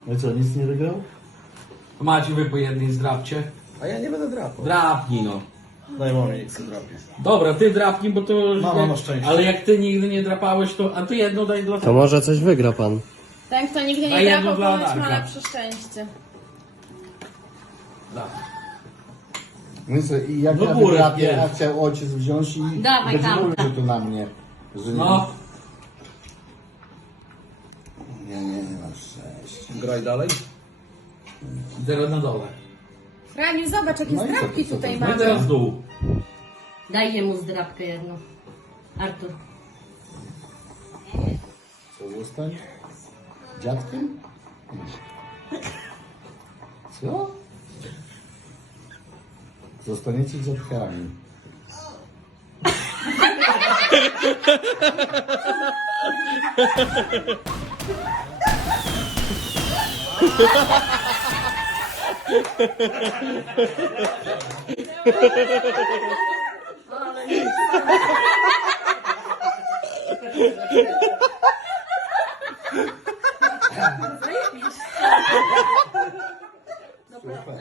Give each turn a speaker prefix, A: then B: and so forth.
A: No i co, nic nie wygrał?
B: Macie wy po jednej zdrapcie.
C: A ja nie będę drapał.
B: Drapnij no.
C: Daj mamie, niech sobie drapie.
B: Dobra, ty drapnij, bo to...
C: Mama ma szczęście.
B: Ale jak ty nigdy nie drapałeś, to... A ty jedno daj dla
D: To może coś wygra pan.
E: Ten, kto nigdy
B: Daj
E: nie
B: jedno
E: drapał,
B: dla
E: ponoć ma
B: Adarka.
E: lepsze szczęście.
B: Dawaj.
A: No i co, i jak
B: No
A: ja
B: górę,
A: wygrabię,
B: pierd.
A: a chciał ojciec wziąć i
E: Dawaj,
A: będzie
E: Kamka.
A: mówił, że to na mnie. Że nie,
B: No.
A: nie mam szczęścia.
C: Graj dalej.
B: Teraz na dole.
E: Franiu, zobacz, jakie
A: No i co,
E: zdrapki
A: co to?
E: tutaj
B: No i
E: mamy.
B: teraz w dół.
F: Daj jemu zdrabkę jedną. Artur.
A: Co, zostań? Dziadkiem? Co? Zostaniecie dziadkami. Super.